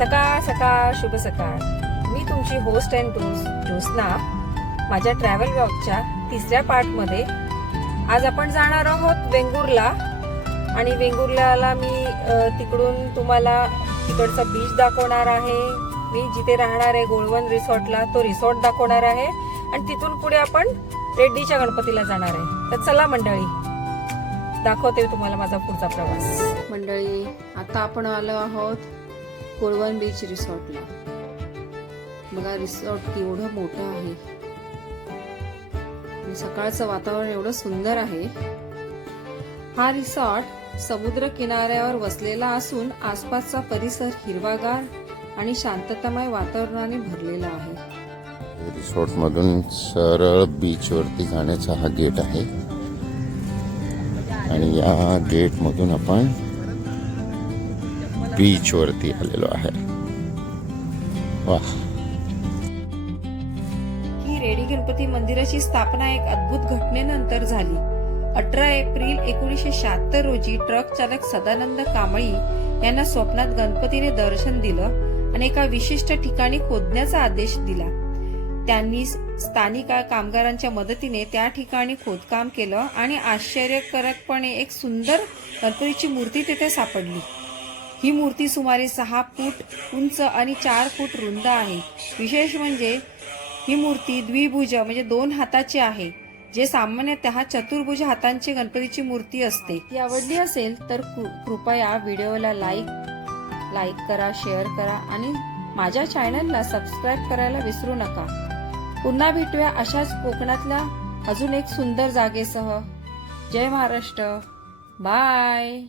सकाळ सकाळ शुभ सकाळ. मी तुमची होस्ट अँड ज्योत्स्ना. माझ्या ट्रॅव्हल व्लॉगच्या तिसऱ्या पार्टमध्ये आज आपण जाणार आहोत वेंगुर्ला. आणि वेंगुर्ल्याला मी तिकडून तुम्हाला तिकडचा बीच दाखवणार आहे. मी जिथे राहणार आहे गोळवन रिसॉर्टला, तो रिसॉर्ट दाखवणार आहे. आणि तिथून पुढे आपण रेड्डीच्या गणपतीला जाणार आहे. तर चला मंडळी, दाखवते तुम्हाला माझा पुढचा प्रवास. मंडळी, आता आपण आलो आहोत गोळवन बीच रिसॉर्टला. बघा रिसॉर्ट केवढं मोठं आहे. सकाळचं वातावरण एवढं सुंदर आहे. हा रिसॉर्ट समुद्र किनाऱ्यावर वसलेला असून आसपासचा परिसर हिरवागार आणि शांततामय वातावरणाने भरलेला आहे. रिसॉर्ट मधून सरळ बीच वरती जाण्याचा हा गेट आहे आणि या गेट मधून आपण बीच वरती आलेलो आहे. वाह! ही रेडी गणपती मंदिराची स्थापना एक अद्भुत घटनेनंतर झाली. 18 एप्रिल 1976 रोजी ट्रक चालक सदानंद कांबळी यांना स्वप्नात गणपतीने दर्शन दिलं आणि एका विशिष्ट ठिकाणी खोदण्याचा आदेश दिला. त्यांनी स्थानिक कामगारांच्या मदतीने त्या ठिकाणी खोदकाम केलं आणि आश्चर्यकारकपणे एक सुंदर गणपतीची मूर्ती तिथे सापडली. ही मूर्ती सुमारे 6 फूट उंच आणि 4 फूट रुंद आहे. विशेष म्हणजे ही मूर्ती द्विभुज म्हणजे 2 हाताची आहे, जे सामान्यतः चतुर्भुज हातांची गणपतीची मूर्ती असते. ती आवडली असेल तर कृपया व्हिडिओला लाईक करा, शेअर करा आणि माझ्या चॅनलला सबस्क्राईब करायला विसरू नका. पुन्हा भेटूया अशाच कोकणातल्या अजून एक सुंदर जागेसह. जय महाराष्ट्र. बाय.